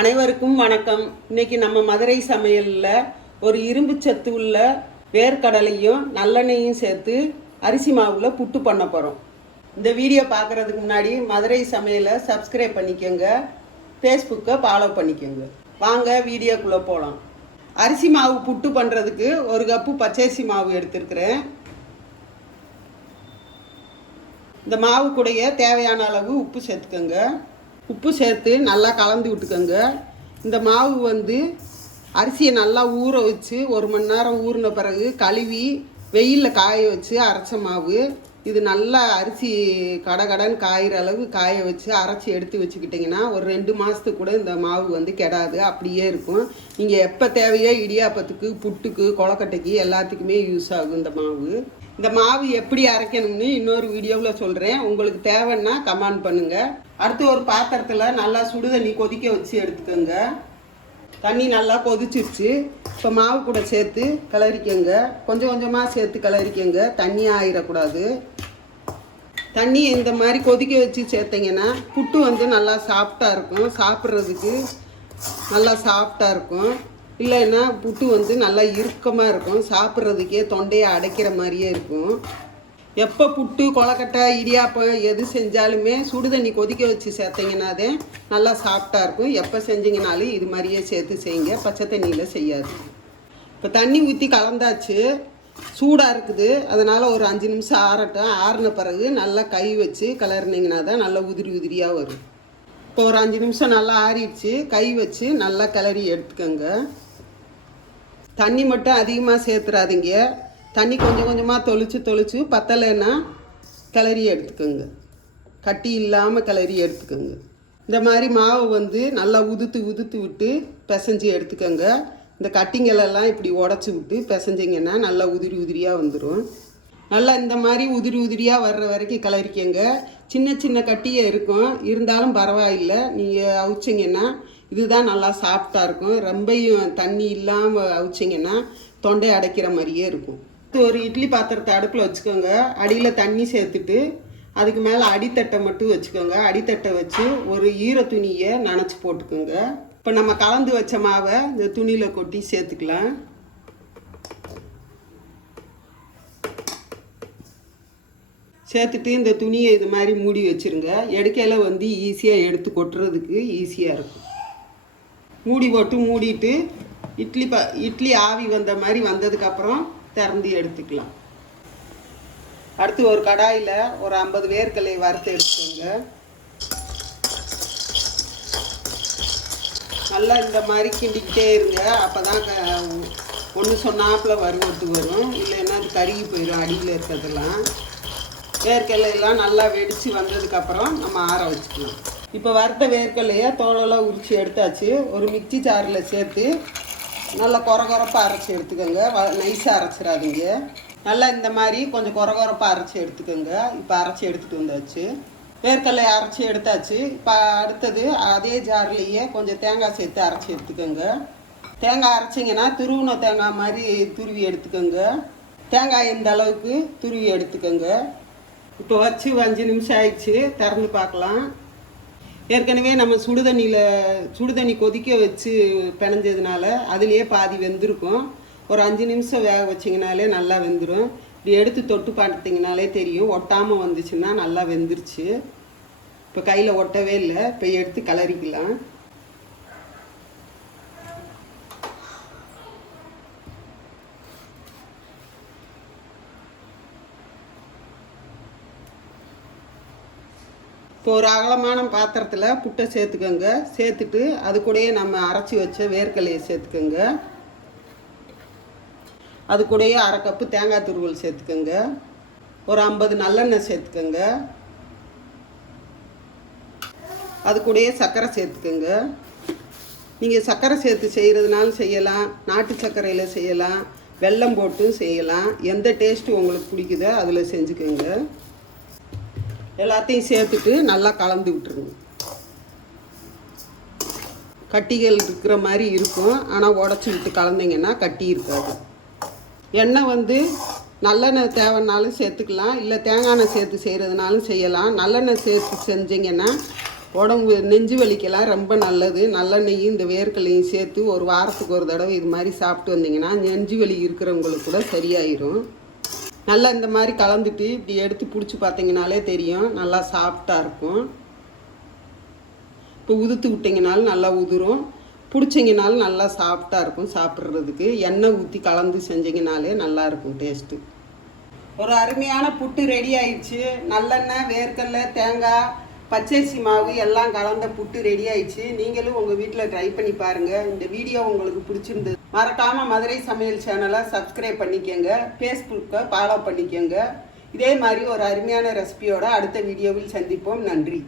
அனைவருக்கும் வணக்கம். இன்னைக்கு நம்ம மதுரை சமையலில் ஒரு இரும்பு சத்து உள்ள வேர்க்கடலையும் நல்லெண்ணையும் சேர்த்து அரிசி மாவில் புட்டு பண்ண போகிறோம் இந்த வீடியோ பார்க்குறதுக்கு முன்னாடி மதுரை சமையலை சப்ஸ்கிரைப் பண்ணிக்கோங்க. ஃபேஸ்புக்கை ஃபாலோ பண்ணிக்கோங்க. வாங்க வீடியோக்குள்ளே போகலாம் அரிசி மாவு புட்டு பண்ணுறதுக்கு ஒரு கப்பு பச்சரிசி மாவு எடுத்துருக்குறேன். இந்த மாவு கூடைய தேவையான அளவு உப்பு சேர்த்துக்கோங்க. உப்பு சேர்த்து நல்லா கலந்து விட்டுக்கோங்க. இந்த மாவு வந்து அரிசியை நல்லா ஊற வச்சு ஒரு மணி நேரம் ஊறின பிறகு கழுவி வெயிலில் காய வச்சு அரைச்ச மாவு. இது நல்லா அரிசி கடகடன்னு காயிற அளவு காய வச்சு அரைச்சி எடுத்து வச்சுக்கிட்டிங்கன்னா ஒரு ரெண்டு மாதத்துக்கு கூட இந்த மாவு வந்து கெடாது. அப்படியே இருக்கும். நீங்கள் எப்போ தேவையோ இடியாப்பத்துக்கு புட்டுக்கு கொளக்கட்டைக்கு எல்லாத்துக்குமே யூஸ் ஆகும் இந்த மாவு. இந்த மாவு எப்படி அரைக்கணும்னு இன்னொரு வீடியோவில் சொல்கிறேன் உங்களுக்கு தேவைன்னா கமெண்ட் பண்ணுங்கள் அடுத்து ஒரு பாத்திரத்தில் நல்லா சுடு தண்ணி கொதிக்க வச்சு எடுத்துக்கோங்க. தண்ணி நல்லா கொதிச்சிருச்சு. இப்போ மாவு கூட சேர்த்து கிளறிக்கோங்க. கொஞ்சம் கொஞ்சமாக சேர்த்து கிளறிக்கோங்க. தண்ணி ஆயிடக்கூடாது தண்ணி இந்த மாதிரி கொதிக்க வச்சு சேர்த்திங்கன்னா புட்டு வந்து நல்லா சாஃப்டாக இருக்கும். சாப்பிட்றதுக்கு நல்லா சாஃப்டாக இருக்கும். இல்லைன்னா புட்டு வந்து நல்லா இறுக்கமாக இருக்கும். சாப்பிட்றதுக்கே தொண்டையை அடைக்கிற மாதிரியே இருக்கும். எப்போ புட்டு கொலக்கட்டை இடியாப்பம் எது செஞ்சாலுமே சுடு தண்ணி கொதிக்க வச்சு சேர்த்திங்கனாதே நல்லா சாஃப்டாக இருக்கும். எப்போ செஞ்சீங்கனாலும் இது மாதிரியே சேர்த்து செய்யுங்க. பச்சை தண்ணியில் செய்யாது. இப்போ தண்ணி ஊற்றி கலந்தாச்சு. சூடாக இருக்குது. அதனால் ஒரு அஞ்சு நிமிஷம் ஆறட்டும். ஆறின பிறகு நல்லா கை வச்சு கிளறினீங்கன்னா தான் நல்லா உதிரி உதிரியாக வரும். இப்போ ஒரு அஞ்சு நிமிஷம் நல்லா ஆறிடுச்சு. கை வச்சு நல்லா கிளறி எடுத்துக்கோங்க. தண்ணி மட்டும் அதிகமாக சேர்த்துறாதீங்க. தண்ணி கொஞ்சம் கொஞ்சமாக தொளிச்சு தொளிச்சு பத்தலைன்னா கிளறி எடுத்துக்கோங்க. கட்டி இல்லாமல் கிளறி எடுத்துக்கோங்க. இந்த மாதிரி மாவு வந்து நல்லா உதுத்து உதுத்து விட்டு பிசைஞ்சு எடுத்துக்கோங்க. இந்த கட்டிங்களெல்லாம் இப்படி உடச்சி விட்டு பிசைஞ்சிங்கன்னா நல்லா உதிரி உதிரியாக வந்துடும் நல்லா இந்த மாதிரி உதிரி உதிரியாக வர்ற வரைக்கும் கிளறிக்கங்க. சின்ன சின்ன கட்டியே இருக்கும். இருந்தாலும் பரவாயில்லை. நீங்கள் அவிச்சிங்கன்னா இதுதான் நல்லா சாஃப்டாக இருக்கும். ரொம்பையும் தண்ணி இல்லாமல் அவிச்சிங்கன்னா தொண்டை அடைக்கிற மாதிரியே இருக்கும். ஒரு இட்லி பாத்திரத்தை அடுப்பில் வச்சுக்கோங்க. அடியில் தண்ணி சேர்த்துட்டு அதுக்கு மேலே அடித்தட்டை மட்டும் வச்சுக்கோங்க. அடித்தட்டை வச்சு ஒரு ஈர துணியை நனைச்சி போட்டுக்கோங்க. இப்போ நம்ம கலந்து வச்ச மாவை இந்த துணியில் கொட்டி சேர்த்துக்கலாம். சேர்த்துட்டு இந்த துணியை இது மாதிரி மூடி வச்சுருங்க. எடுக்கையில் வந்து ஈஸியாக எடுத்து கொட்டுறதுக்கு ஈஸியாக இருக்கும். மூடி போட்டு மூடிட்டு இட்லி ப இட்லி ஆவி வந்த மாதிரி வந்ததுக்கப்புறம் திறந்து எடுத்துக்கலாம். அடுத்து ஒரு கடாயில் ஒரு ஐம்பது வேர்க்கடலையை வறுத்து எடுத்துக்கோங்க. நல்லா இந்த மாதிரி கிண்டிக்கிட்டே இருங்க. அப்போ தான் ஒன்று சொன்னாப்பில் வறுவட்டு வரும். இல்லைன்னா அது கருகி போயிடும் அடியில் இருக்கிறதெல்லாம். வேர்க்கடலையெல்லாம் நல்லா வெடித்து வந்ததுக்கப்புறம் நம்ம ஆற வச்சுக்கலாம். இப்போ வறுத்த வேர்க்கடலையை தோலெல்லாம் உரித்து எடுத்தாச்சு. ஒரு மிக்சி ஜாரில் சேர்த்து நல்லா குறை குறைப்பாக அரைச்சி எடுத்துக்கோங்க. வ நைஸாக அரைச்சிடாதீங்க. நல்லா இந்த மாதிரி கொஞ்சம் குறை குறைப்பாக அரைச்சி எடுத்துக்கோங்க. இப்போ அரைச்சி எடுத்துகிட்டு வந்தாச்சு. வேர்க்கடலையை அரைச்சி எடுத்தாச்சு. இப்போ அடுத்தது அதே ஜார்லேயே கொஞ்சம் தேங்காய் சேர்த்து அரைச்சி எடுத்துக்கோங்க. தேங்காய் அரைச்சிங்கன்னா துருவின தேங்காய் மாதிரி துருவி எடுத்துக்கோங்க. தேங்காய் இந்த அளவுக்கு துருவி எடுத்துக்கோங்க. இப்போ வச்சு அஞ்சு நிமிஷம் ஆயிடுச்சு. திறந்து பார்க்கலாம். ஏற்கனவே நம்ம சுடுதண்ணியில் சுடுதண்ணி கொதிக்க வச்சு பிணைஞ்சதுனால அதுலேயே பாதி வெந்திருக்கும். ஒரு அஞ்சு நிமிஷம் வேக வச்சிங்கனாலே நல்லா வெந்துடும் இப்படி எடுத்து தொட்டு பார்த்தீங்கனாலே தெரியும். ஒட்டாமல் வந்துச்சுன்னா நல்லா வெந்துருச்சு. இப்போ கையில் ஒட்டவே இல்லை. இப்போ எடுத்து கலரிக்கலாம். இப்போ ஒரு அகலமான பாத்திரத்தில் புட்டை சேர்த்துக்கோங்க. சேர்த்துட்டு அது கூடயே நம்ம அரைச்சி வச்ச வேர்க்கடலையை சேர்த்துக்கோங்க. அது கூடயே அரை கப்பு தேங்காய் துருவல் சேர்த்துக்கோங்க. ஒரு ஐம்பது நல்லெண்ணெய் சேர்த்துக்கோங்க. அது கூடயே சர்க்கரை சேர்த்துக்கோங்க. நீங்கள் சர்க்கரை சேர்த்து செய்கிறதுனாலும் செய்யலாம். நாட்டு சர்க்கரையில் செய்யலாம். வெல்லம் போட்டும் செய்யலாம். எந்த டேஸ்ட்டு உங்களுக்கு பிடிக்குதோ அதில் செஞ்சுக்கோங்க. எல்லாத்தையும் சேர்த்துட்டு நல்லா கலந்து விட்டுருங்க. கட்டிகள் இருக்கிற மாதிரி இருக்கும். ஆனால் உடச்சி விட்டு கலந்தீங்கன்னா கட்டி இருக்காது. எண்ணெய் வந்து நல்லெண்ணெய் தேவைன்னாலும் சேர்த்துக்கலாம். இல்லை தேங்காய் எண்ணெய் சேர்த்து செய்கிறதுனாலும் செய்யலாம். நல்லெண்ணெய் சேர்த்து செஞ்சீங்கன்னா உடம்பு நெஞ்சு வலிக்கெல்லாம் ரொம்ப நல்லது. நல்லெண்ணெயும் இந்த வேர்க்கலையும் சேர்த்து ஒரு வாரத்துக்கு ஒரு தடவை இது மாதிரி சாப்பிட்டு வந்தீங்கன்னா நெஞ்சு வலி இருக்கிறவங்களுக்கு கூட சரியாயிரும். நல்லா இந்த மாதிரி கலந்துட்டு இப்படி எடுத்து பிடிச்சி பார்த்தீங்கனாலே தெரியும். நல்லா சாஃப்டாக இருக்கும். இப்போ உதுத்து விட்டிங்கனாலும் நல்லா உதிரும். பிடிச்சிங்கனாலும் நல்லா சாஃப்டாக இருக்கும் சாப்பிட்றதுக்கு. எண்ணெய் ஊற்றி கலந்து செஞ்சிங்கனாலே நல்லாயிருக்கும் டேஸ்ட்டு ஒரு அருமையான புட்டு ரெடி ஆயிடுச்சு. நல்லெண்ணெய் வேர்க்கடலை தேங்காய் பச்சரிசி மாவு எல்லாம் கலந்த புட்டு ரெடி ஆயிடுச்சு. நீங்களும் உங்கள் வீட்டில் ட்ரை பண்ணி பாருங்கள் இந்த வீடியோ உங்களுக்கு பிடிச்சிருந்தது மறக்காமல் மதுரை சமையல் சேனலை சப்ஸ்கிரைப் பண்ணிக்கோங்க. ஃபேஸ்புக்கை ஃபாலோ பண்ணிக்கோங்க. இதே மாதிரி ஒரு அருமையான ரெசிபியோட அடுத்த வீடியோவில் சந்திப்போம். நன்றி.